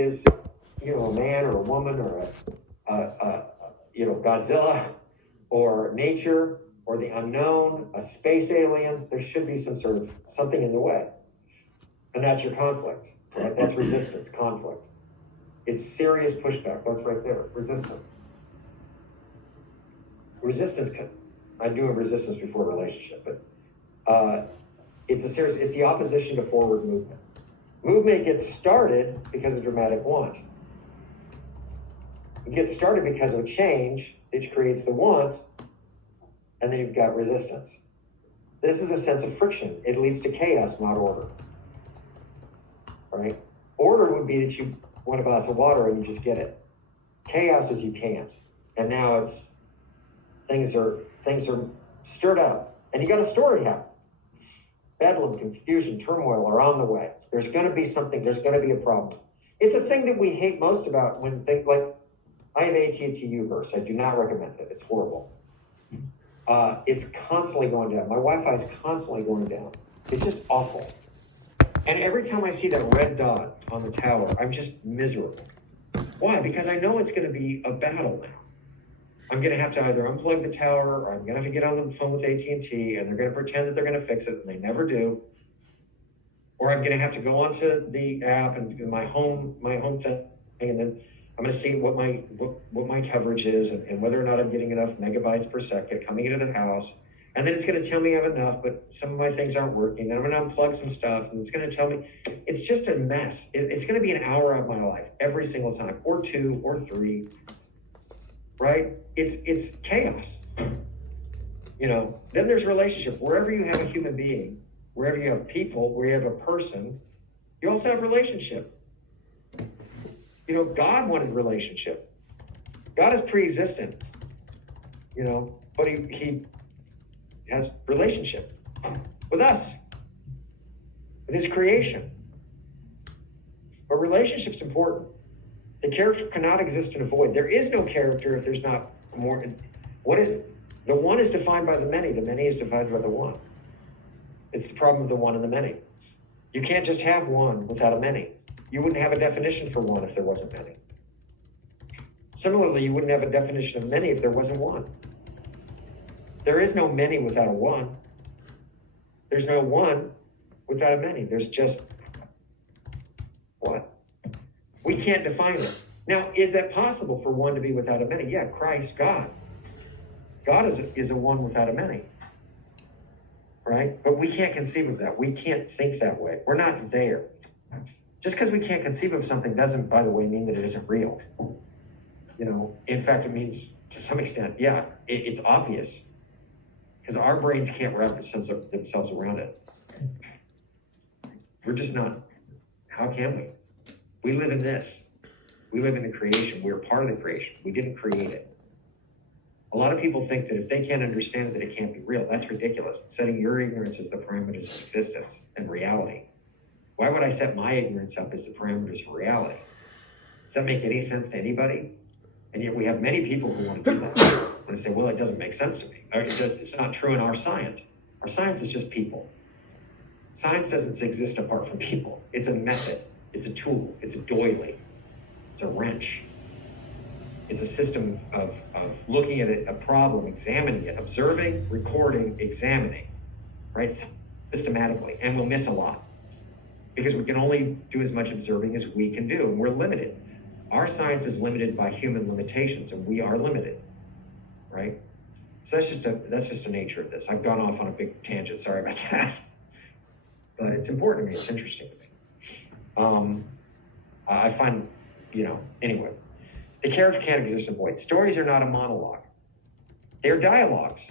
is, a man or a woman or Godzilla or nature or the unknown, a space alien, there should be some sort of something in the way. And that's your conflict, right? That's resistance, conflict. It's serious pushback. That's right there, resistance. I knew of resistance before relationship, but it's the opposition to forward movement. Movement gets started because of dramatic want. It gets started because of a change, which creates the want, and then you've got resistance. This is a sense of friction. It leads to chaos, not order. Right? Order would be that you want a glass of water and you just get it. Chaos is you can't. And now things are stirred up. And you got a story happening. Bedlam, confusion, turmoil are on the way. There's going to be something. There's going to be a problem. It's a thing that we hate most about when things like, I have AT&T U-verse. I do not recommend it. It's horrible. It's constantly going down. My Wi-Fi is constantly going down. It's just awful. And every time I see that red dot on the tower, I'm just miserable. Why? Because I know it's going to be a battle now. I'm going to have to either unplug the tower, or I'm going to have to get on the phone with AT&T, and they're going to pretend that they're going to fix it, and they never do. Or I'm going to have to go onto the app and do my home thing, and then I'm going to see what my coverage is and whether or not I'm getting enough megabytes per second coming into the house. And then it's going to tell me I have enough, but some of my things aren't working. Then I'm going to unplug some stuff, and it's going to tell me. It's just a mess. It's going to be an hour of my life every single time, or 2 or 3. Right? It's chaos. Then there's relationship. Wherever you have a human being, wherever you have people, where you have a person, you also have relationship. God wanted relationship. God is pre-existent, but he has relationship with us, with his creation. But relationship's important. The character cannot exist in a void. There is no character if there's not more. What is it? The one is defined by the many. The many is defined by the one. It's the problem of the one and the many. You can't just have one without a many. You wouldn't have a definition for one if there wasn't many. Similarly, you wouldn't have a definition of many if there wasn't one. There is no many without a one. There's no one without a many. There's just what? We can't define it. Now, is that possible for one to be without a many? Yeah, Christ, God. God is a one without a many. Right? But we can't conceive of that. We can't think that way. We're not there. Just because we can't conceive of something doesn't, by the way, mean that it isn't real. In fact, it means to some extent, yeah, it's obvious. Because our brains can't wrap themselves around it. We're just not. How can we? We live in this. We live in the creation. We're part of the creation. We didn't create it. A lot of people think that if they can't understand it, that it can't be real. That's ridiculous. It's setting your ignorance as the parameters of existence and reality. Why would I set my ignorance up as the parameters of reality? Does that make any sense to anybody? And yet we have many people who want to do that. And they say, well, it doesn't make sense to me. Or it's not true in our science. Our science is just people. Science doesn't exist apart from people. It's a method. It's a tool. It's a doily. It's a wrench. It's a system of looking at a problem, examining it, observing, recording, examining, right? Systematically. And we'll miss a lot because we can only do as much observing as we can do, and we're limited. Our science is limited by human limitations, and we are limited, right? So that's just the nature of this. I've gone off on a big tangent. Sorry about that. But it's important to me. It's interesting to me. I find, anyway. The character can't exist in void. Stories are not a monologue. They're dialogues.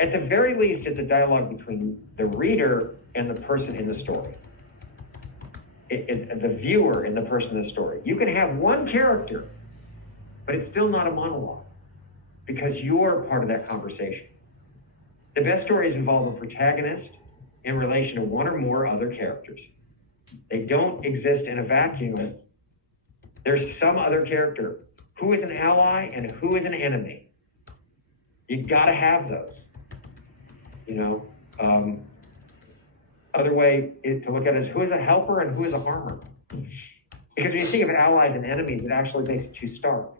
At the very least, it's a dialogue between the reader and the person in the story. The viewer and the person in the story. You can have one character, but it's still not a monologue because you're part of that conversation. The best stories involve a protagonist in relation to one or more other characters. They don't exist in a vacuum. There's some other character who is an ally and who is an enemy. You gotta have those. Other way to look at it is who is a helper and who is a harmer. Because when you think of allies and enemies, it actually makes it too stark.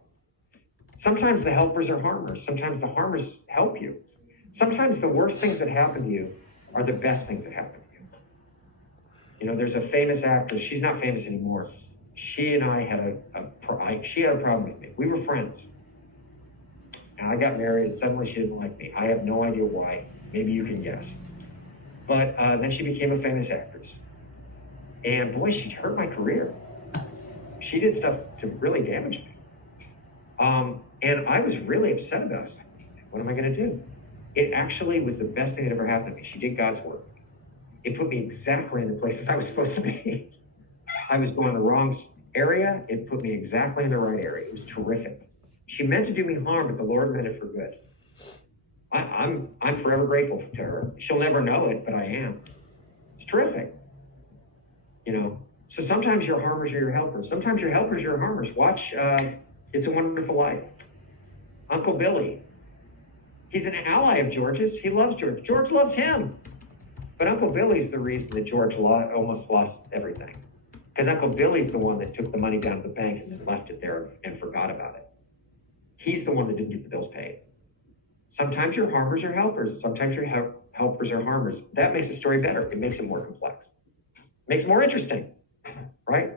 Sometimes the helpers are harmers. Sometimes the harmers help you. Sometimes the worst things that happen to you are the best things that happen to you. You know, there's a famous actress. She's not famous anymore. She and I had she had a problem with me. We were friends. And I got married, and suddenly she didn't like me. I have no idea why. Maybe you can guess. But then she became a famous actress. And boy, she hurt my career. She did stuff to really damage me. And I was really upset about it. What am I going to do? It actually was the best thing that ever happened to me. She did God's work. It put me exactly in the places I was supposed to be. I was going the wrong area. It put me exactly in the right area. It was terrific. She meant to do me harm, but the Lord meant it for good. I'm forever grateful to her. She'll never know it, but I am. It's terrific. You know, so sometimes your harmers are your helpers. Sometimes your helpers are your harmers. Watch It's a Wonderful Life. Uncle Billy. He's an ally of George's. He loves George. George loves him. But Uncle Billy's the reason that George almost lost everything. Because Uncle Billy's the one that took the money down to the bank and then left it there and forgot about it. He's the one that didn't get the bills paid. Sometimes your harmers are helpers. Sometimes your helpers are harmers. That makes the story better. It makes it more complex. It makes it more interesting, right?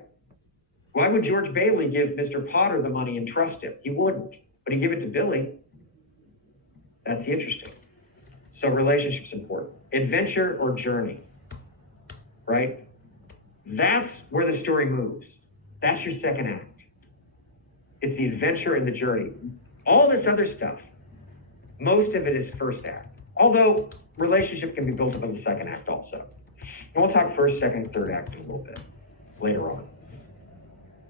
Why would George Bailey give Mr. Potter the money and trust him? He wouldn't, but he'd give it to Billy. That's interesting. So relationship's important. Adventure or journey, right? That's where the story moves. That's your second act. It's the adventure and the journey. All this other stuff, most of it is first act. Although relationship can be built up in the second act also. And we'll talk first, second, third act a little bit later on.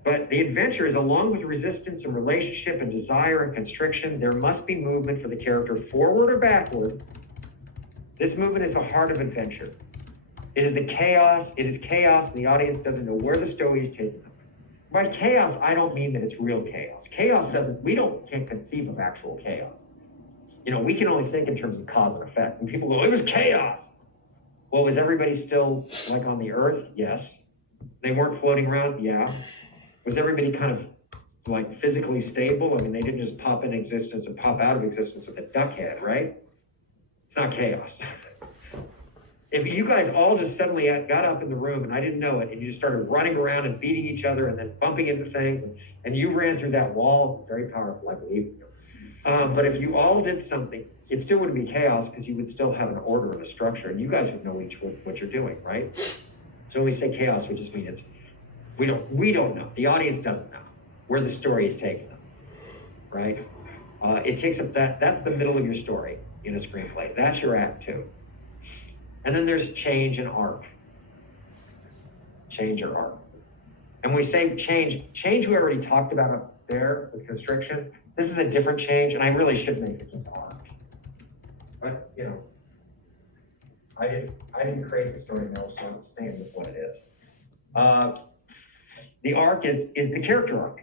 But the adventure is along with resistance and relationship and desire and constriction, there must be movement for the character forward or backward. This movement is the heart of adventure. It is the chaos. It is chaos, and the audience doesn't know where the story is taking them. By chaos, I don't mean that it's real chaos. Can't conceive of actual chaos. You know, we can only think in terms of cause and effect. And people go, it was chaos. Well, was everybody still like on the earth? Yes. They weren't floating around? Yeah. Was everybody kind of like physically stable? I mean, they didn't just pop in existence and pop out of existence with a duck head, right? It's not chaos. If you guys all just suddenly got up in the room and I didn't know it, and you just started running around and beating each other and then bumping into things, and you ran through that wall, very powerful, I believe. But if you all did something, it still wouldn't be chaos because you would still have an order and a structure, and you guys would know what you're doing, right? So when we say chaos, we just mean we don't know. The audience doesn't know where the story is taking them, right? It takes up that's the middle of your story in a screenplay. That's your act two. And then there's change and arc. Change or arc. And when we say change we already talked about up there with constriction. This is a different change, and I really should make it just arc. But, you know, I didn't create the story mill, so I'm staying with what it is. The arc is the character arc.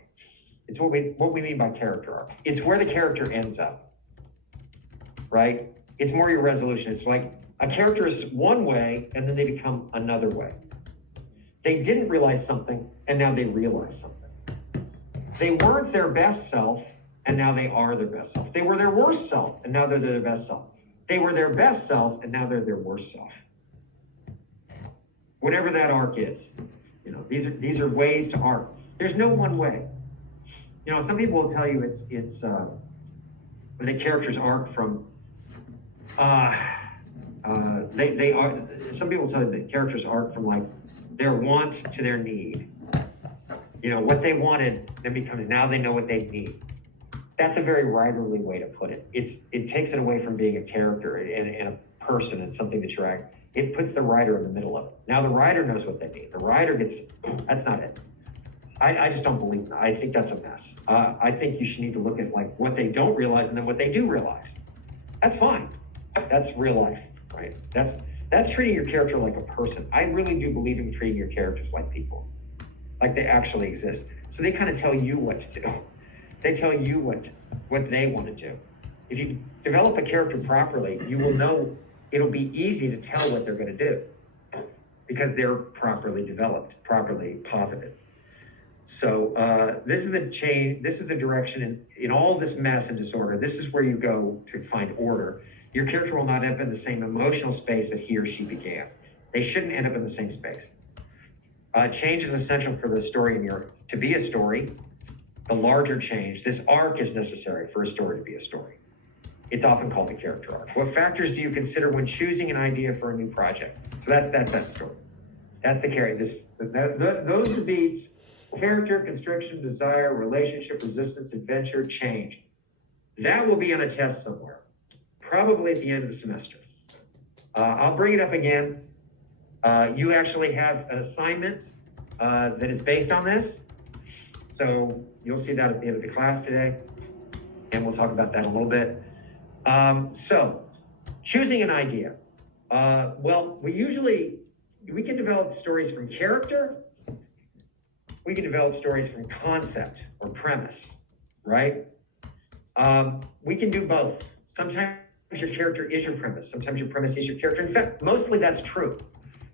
It's what we mean by character arc. It's where the character ends up, right? It's more your resolution. It's like a character is one way, and then they become another way. They didn't realize something, and now they realize something. They weren't their best self, and now they are their best self. They were their worst self, and now they're their best self. They were their best self, and now they're their worst self. Whatever that arc is, you know, these are ways to arc. There's no one way. You know, some people will tell you it's the character's arc from. They are. Some people tell you the character's arc from like their want to their need. You know, what they wanted then becomes now they know what they need. That's a very writerly way to put it. It takes it away from being a character and a person and something that you're acting. It puts the writer in the middle of it. Now the writer knows what they need. The writer gets, that's not it. I just don't believe that. I think that's a mess. I think you should need to look at like what they don't realize and then what they do realize. That's fine. That's real life, right? That's treating your character like a person. I really do believe in treating your characters like people, like they actually exist. So they kind of tell you what to do. They tell you what they want to do. If you develop a character properly, you will know it'll be easy to tell what they're going to do because they're properly developed, properly posited. So this is the change. This is the direction in all this mess and disorder. This is where you go to find order. Your character will not end up in the same emotional space that he or she began. They shouldn't end up in the same space. Change is essential for the story to be a story. The larger change, this arc is necessary for a story to be a story. It's often called the character arc. What factors do you consider when choosing an idea for a new project? So that's that story. That's the character. Those are the beats: character, constriction, desire, relationship, resistance, adventure, change. That will be on a test somewhere, probably at the end of the semester. I'll bring it up again. You actually have an assignment that is based on this. So you'll see that at the end of the class today, and we'll talk about that a little bit. So choosing an idea. Well, we can develop stories from character. We can develop stories from concept or premise, right? We can do both. Sometimes your character is your premise. Sometimes your premise is your character. In fact, mostly that's true.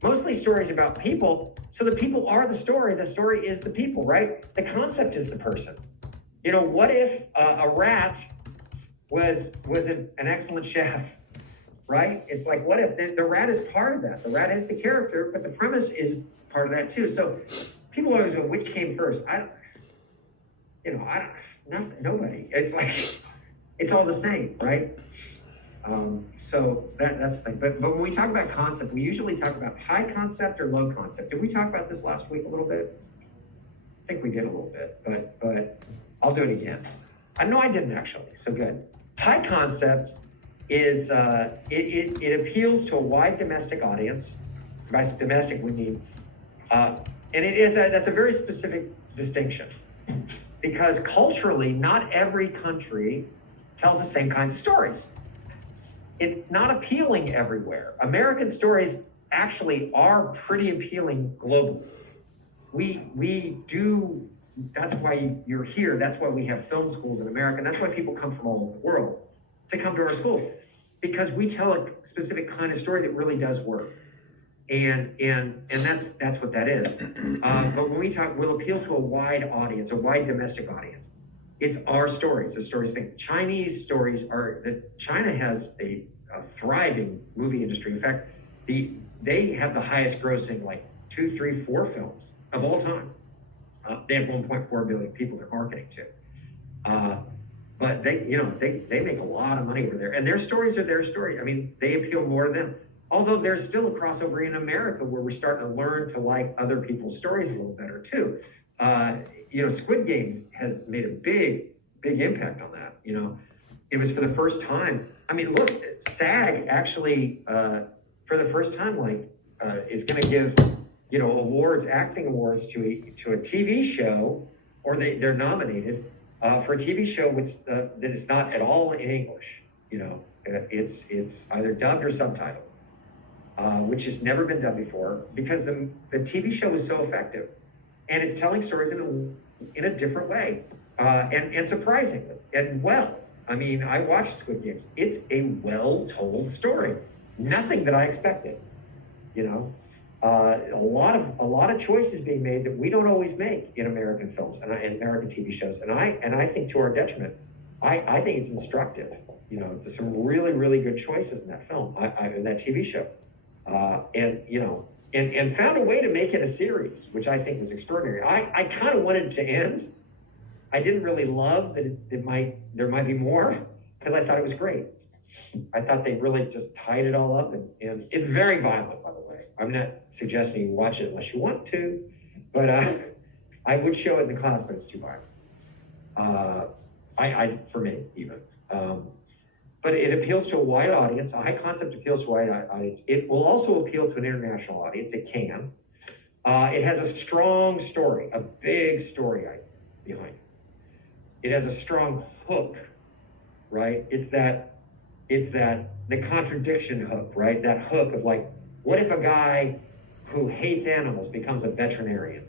Mostly stories about people. So the people are the story. The story is the people, right? The concept is the person. You know, what if a rat was an excellent chef, right? It's like, what if the rat is part of that? The rat is the character, but the premise is part of that too. So people always go, which came first? Nobody. It's like, it's all the same, right? So that's the thing. But when we talk about concept, we usually talk about high concept or low concept. Did we talk about this last week a little bit? I think we did a little bit, but I'll do it again. No, I didn't actually. So good. High concept is it appeals to a wide domestic audience. By domestic, we mean, and that's a very specific distinction, because culturally, not every country tells the same kinds of stories. It's not appealing everywhere. American stories actually are pretty appealing globally. We do. That's why you're here. That's why we have film schools in America. And that's why people come from all over the world to come to our schools, because we tell a specific kind of story that really does work. And that's what that is. But when we talk, we'll appeal to a wide audience, a wide domestic audience. It's our stories, the stories thing. Chinese stories China has a thriving movie industry. In fact, they have the highest grossing, like 2, 3, 4 films of all time. They have 1.4 billion people they're marketing to. But they make a lot of money over there, and their stories are their story. I mean, they appeal more to them. Although there's still a crossover in America where we're starting to learn to like other people's stories a little better too. Squid Game has made a big impact on that. It was for the first time. I mean, look, SAG actually, for the first time, is going to give, awards, acting awards to a TV show, or they're nominated for a TV show that is not at all in English. It's either dubbed or subtitled, which has never been done before, because the TV show is so effective, and it's telling stories in a different way, and surprisingly, and well. I mean, I watched Squid Games. It's a well-told story. Nothing that I expected. A lot of choices being made that we don't always make in American films and American TV shows. And I think, to our detriment, I think it's instructive. There's some really, really good choices in that film, in that TV show, and found a way to make it a series, which I think was extraordinary. I kind of wanted it to end. I didn't really love that there might be more, because I thought it was great. I thought they really just tied it all up, and it's very violent, by the way. I'm not suggesting you watch it unless you want to, but I would show it in the class, but it's too violent. For me, even. But it appeals to a wide audience. A high concept appeals to a wide audience. It will also appeal to an international audience. It can. It has a strong story, a big story behind it. It has a strong hook, right? It's the contradiction hook, right? That hook of what if a guy who hates animals becomes a veterinarian?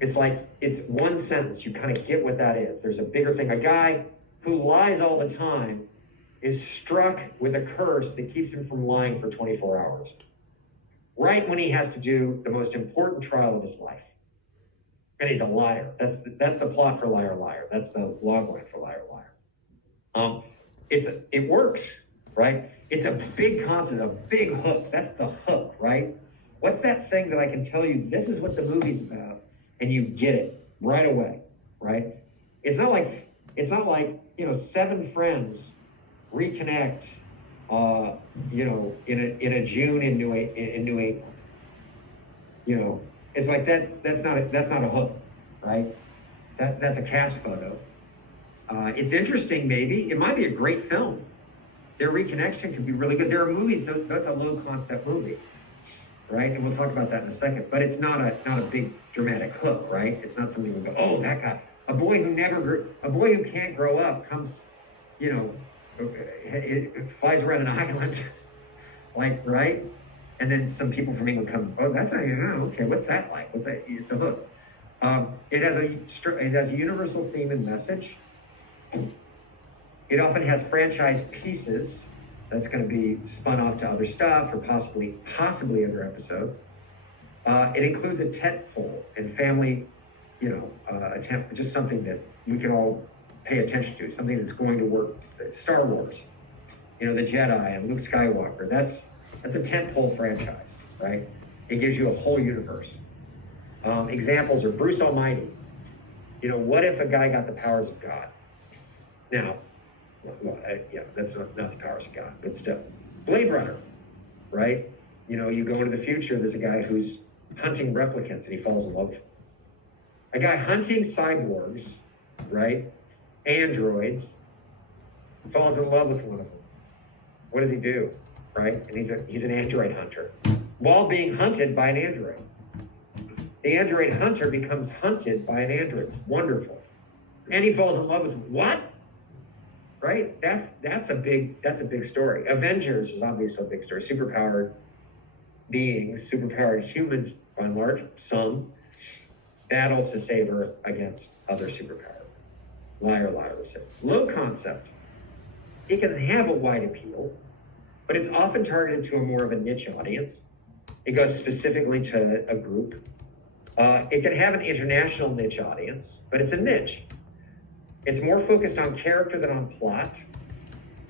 It's one sentence. You kind of get what that is. There's a bigger thing. A guy who lies all the time is struck with a curse that keeps him from lying for 24 hours, right when he has to do the most important trial of his life. and he's a liar. That's the plot for Liar Liar. That's the logline for Liar Liar. It works, right? It's a big concept, a big hook. That's the hook, right? What's that thing that I can tell you this is what the movie's about, and you get it right away, right? It's not like seven friends reconnect, in a June in New England. It's like that. That's not a hook, right? That's a cast photo. It's interesting, maybe. It might be a great film. Their reconnection could be really good. There are movies, that's a low concept movie, right? And we'll talk about that in a second. But it's not a big dramatic hook, right? It's not something we go, oh, that guy. A boy who can't grow up comes, it flies around an island, like, right? And then some people from England come, oh, that's not, okay, what's that like? What's that? It's a hook. It has a universal theme and message. It often has franchise pieces that's going to be spun off to other stuff or possibly other episodes. It includes a tentpole and family, attempt, just something that we can all pay attention to, something that's going to work. Star Wars, the Jedi and Luke Skywalker. That's a tentpole franchise, right? It gives you a whole universe. Examples are Bruce Almighty. What if a guy got the powers of God? Now, that's not the powers of God, but still. Blade Runner, right? You go into the future, there's a guy who's hunting replicants and he falls in love with them. A guy hunting cyborgs, right? Androids, falls in love with one of them. What does he do, right? And he's an android hunter while being hunted by an android. The android hunter becomes hunted by an android. Wonderful. And he falls in love with what? Right? That's a big story. Avengers is obviously a big story. Superpowered beings, superpowered humans, by and large, some battle to save Earth against other superpowers. Liar, would say. Low concept. It can have a wide appeal, but it's often targeted to a more of a niche audience. It goes specifically to a group. It can have an international niche audience, but it's a niche. It's more focused on character than on plot.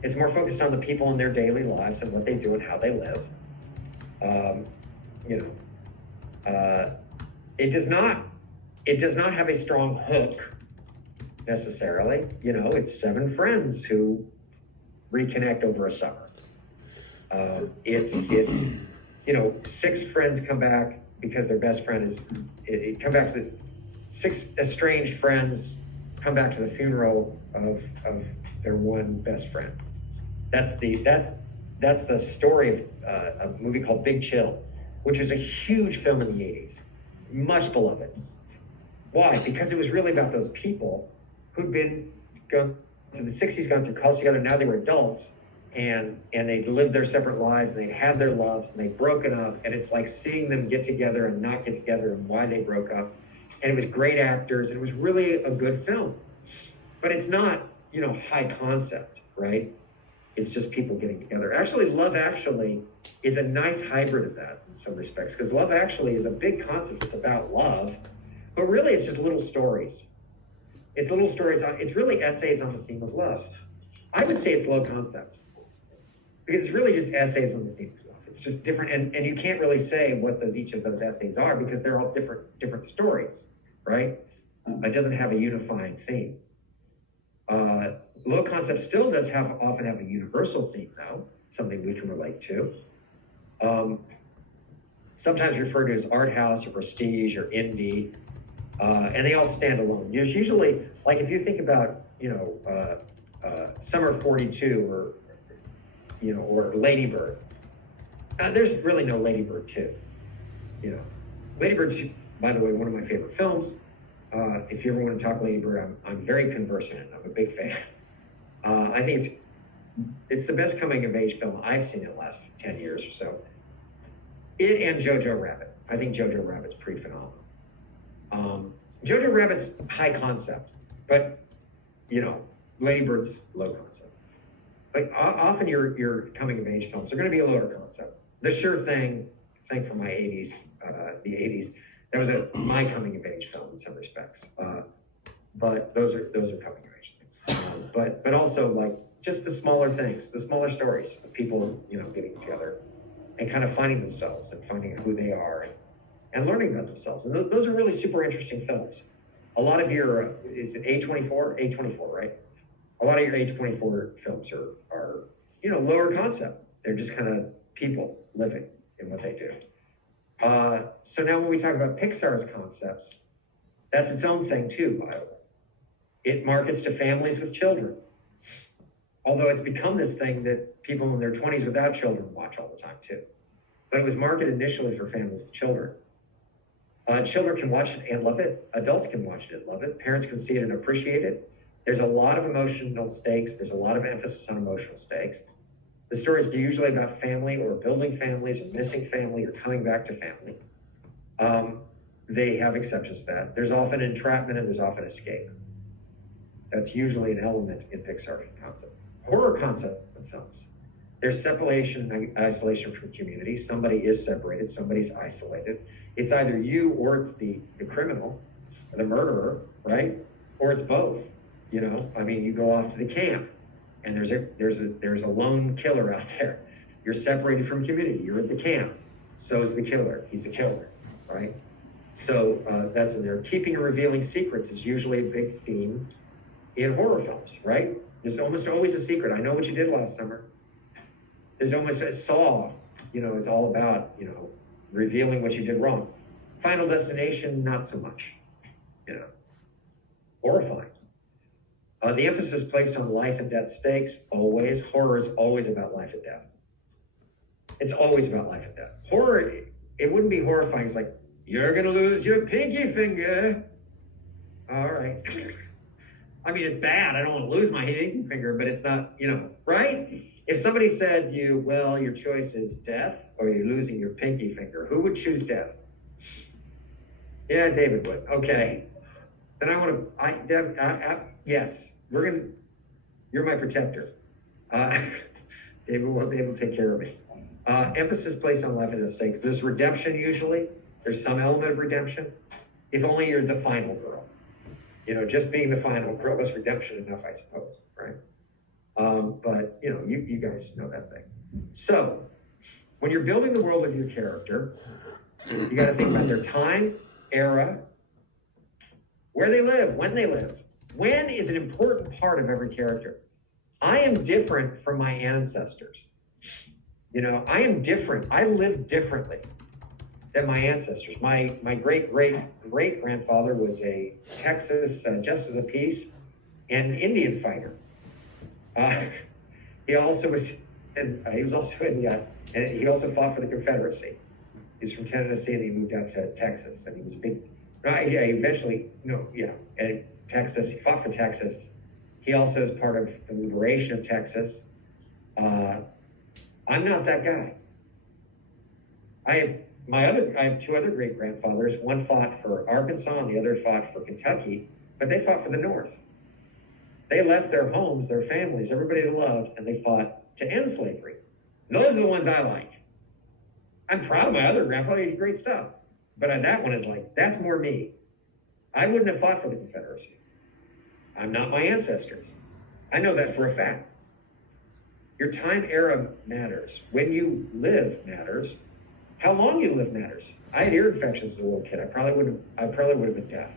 It's more focused on the people in their daily lives and what they do and how they live. It does not have a strong hook necessarily. It's seven friends who reconnect over a summer. It's six friends come back because their best friend come back to the six estranged friends come back to the funeral of their one best friend. That's the story of a movie called Big Chill, which was a huge film in the 80s, much beloved. Why? Because it was really about those people who'd been going through the 60s, gone through college together. Now they were adults, and they'd lived their separate lives, and they'd had their loves, and they'd broken up, and it's like seeing them get together and not get together and why they broke up. And it was great actors, and it was really a good film. But it's not, high concept, right? It's just people getting together. Actually, Love Actually is a nice hybrid of that in some respects, because Love Actually is a big concept. It's about love, but really it's just little stories. It's little stories. It's really essays on the theme of love. I would say it's low concept, because it's really just essays on the theme of love. It's just different, and you can't really say what each of those essays are, because they're all different stories, right? It doesn't have a unifying theme. Low concept still does often have a universal theme, though, something we can relate to. Sometimes referred to as art house or prestige or indie, and they all stand alone. There's usually, like if you think about, Summer 42 or Lady Bird. There's really no Lady Bird 2. Lady Bird 2, by the way, one of my favorite films. If you ever want to talk Lady Bird, I'm very conversant. I'm a big fan. I think it's the best coming of age film I've seen in the last 10 years or so. It and Jojo Rabbit. I think Jojo Rabbit's pretty phenomenal. Jojo Rabbit's high concept, but Lady Bird's low concept. Like often your coming of age films are going to be a lower concept. The Sure Thing from my 80s, the 80s, That was my coming of age film in some respects. But those are coming of age things. But also like just the smaller things, the smaller stories of people, getting together and kind of finding themselves and finding who they are and learning about themselves. And those are really super interesting films. A lot of your, is it A24? A24, right? A lot of your A24 films are lower concept. They're just kind of people living in what they do. So now when we talk about Pixar's concepts, that's its own thing too, by the way. It markets to families with children. Although it's become this thing that people in their 20s without children watch all the time too. But it was marketed initially for families with children. Children can watch it and love it. Adults can watch it and love it. Parents can see it and appreciate it. There's a lot of emotional stakes. There's a lot of emphasis on emotional stakes. The stories are usually about family or building families or missing family or coming back to family. They have exceptions to that. There's often entrapment and there's often escape. That's usually an element in Pixar concept. Horror concept films. There's separation and isolation from community. Somebody is separated, somebody's isolated. It's either you or it's the criminal, the murderer, right? Or it's both. You go off to the camp and there's a lone killer out there. You're separated from community. You're at the camp. So is the killer. He's a killer, right? So that's in there. Keeping and revealing secrets is usually a big theme in horror films, right? There's almost always a secret. I know what you did last summer. There's almost a Saw, it's all about, revealing what you did wrong. Final Destination, not so much, horrifying. The emphasis placed on life and death stakes, always. Horror is always about life and death. It's always about life and death. Horror, it wouldn't be horrifying. It's like, you're gonna lose your pinky finger. All right. I mean, it's bad. I don't want to lose my pinky finger, but it's not, right? If somebody said to you, well, your choice is death or you're losing your pinky finger, who would choose death? Yeah, David would. Okay. Then I want to, yes, you're my protector. David will take care of me. Emphasis placed on life and death stakes. There's redemption usually. There's some element of redemption. If only you're the final girl. Just being the final girl is redemption enough, I suppose, right? But you guys know that thing. So when you're building the world of your character, you got to think about their time, era, where they live, when they live. When is an important part of every character. I am different from my ancestors. I am different. I live differently than my ancestors. My great-great-great-grandfather was a Texas justice of the peace and Indian fighter. He also fought for the Confederacy. He's from Tennessee and he moved out to Texas and he was a big, and Texas, he fought for Texas. He also is part of the liberation of Texas. I'm not that guy. I have two other great grandfathers. One fought for Arkansas and the other fought for Kentucky, but they fought for the North. They left their homes, their families, everybody they loved, and they fought to end slavery. Those are the ones I like. I'm proud of my other grandfather, he did great stuff. But that one is like, that's more me. I wouldn't have fought for the Confederacy. I'm not my ancestors. I know that for a fact. Your time era matters. When you live matters. How long you live matters. I had ear infections as a little kid. I probably would have been deaf.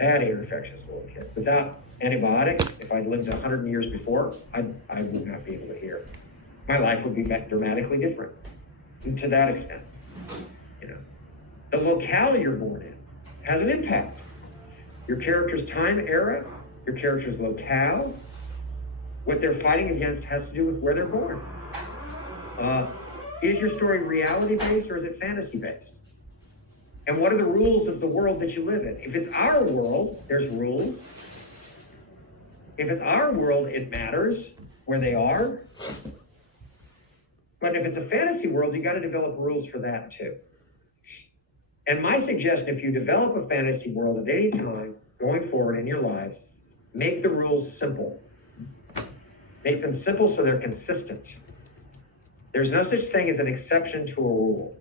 I had ear infections as a little kid. Without antibiotics, if I'd lived 100 years before, I would not be able to hear. My life would be dramatically different to that extent. The locale you're born in has an impact. Your character's time era, your character's locale, what they're fighting against has to do with where they're born. Is your story reality-based or is it fantasy-based? And what are the rules of the world that you live in? If it's our world, there's rules. If it's our world, it matters where they are. But if it's a fantasy world, you got to develop rules for that too. And my suggestion, if you develop a fantasy world at any time going forward in your lives, make the rules simple. Make them simple so they're consistent. There's no such thing as an exception to a rule.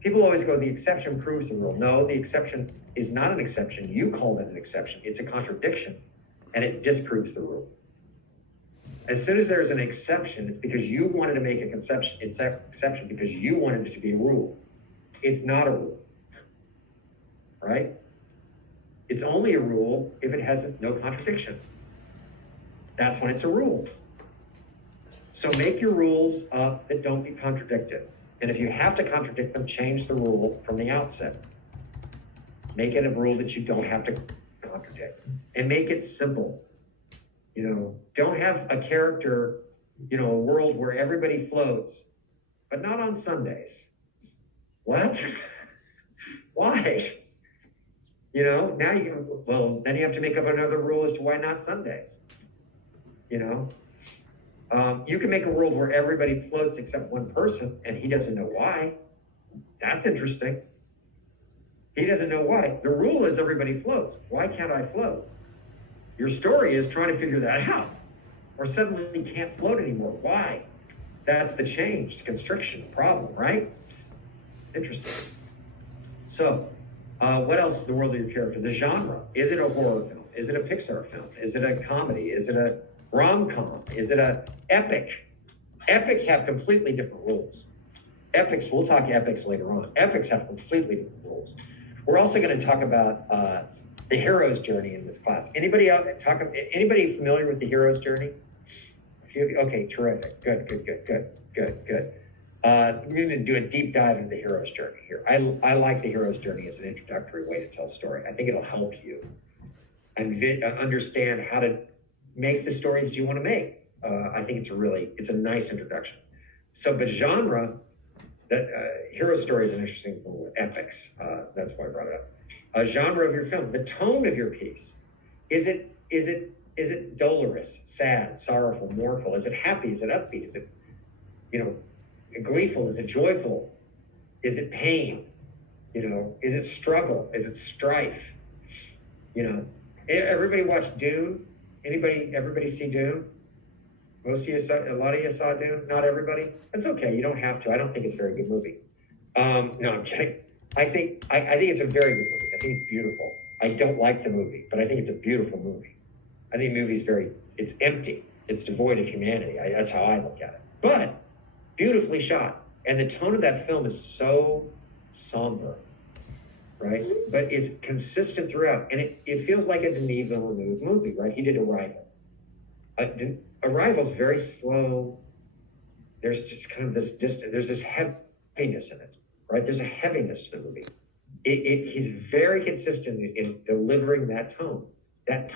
People always go, the exception proves the rule. No, the exception is not an exception. You called it an exception. It's a contradiction, and it disproves the rule. As soon as there's an exception, it's because you wanted to make an exception because you wanted it to be a rule. It's not a rule, right? It's only a rule if it has no contradiction. That's when it's a rule. So make your rules up that don't be contradicted. And if you have to contradict them, change the rule from the outset. Make it a rule that you don't have to contradict. And make it simple. You know, don't have a character, you know, a world where everybody floats, but not on Sundays. What? Why? You know, now then you have to make up another rule as to why not Sundays. You know? You can make a world where everybody floats except one person, and he doesn't know why. That's interesting. He doesn't know why. The rule is everybody floats. Why can't I float? Your story is trying to figure that out. Or suddenly can't float anymore. Why? That's the change, the constriction problem, right? Interesting. So, what else is the world of your character? The genre. Is it a horror film? Is it a Pixar film? Is it a comedy? Is it a rom-com? Is it a epic? Epics have completely different rules. Epics, we'll talk epics later on. Epics have completely different rules. We're also going to talk about the hero's journey in this class. Anybody familiar with the hero's journey? Okay, terrific. Good. We're going to do a deep dive into the hero's journey here. I like the hero's journey as an introductory way to tell a story. I think it'll help you understand how to make the stories that you want to make. I think it's a nice introduction. So, but genre, hero story is an interesting word. Epics. That's why I brought it up. A genre of your film, the tone of your piece. Is it dolorous, sad, sorrowful, mournful? Is it happy? Is it upbeat? Is it, gleeful? Is it joyful? Is it pain? Is it struggle? Is it strife? Everybody watch Dune? Everybody see Dune? A lot of you saw Dune? Not everybody? That's okay. You don't have to. I don't think it's a very good movie. No, I'm kidding. I think it's a very good movie. I think it's beautiful. I don't like the movie, but I think it's a beautiful movie. I think the movie's it's empty. It's devoid of humanity. That's how I look at it. But beautifully shot. And the tone of that film is so somber, right? But it's consistent throughout. And it feels like a Denis Villeneuve movie, right? He did Arrival. Arrival's very slow. There's just kind of this distance. There's this heaviness in it, right? There's a heaviness to the movie. He's very consistent in delivering that tone. That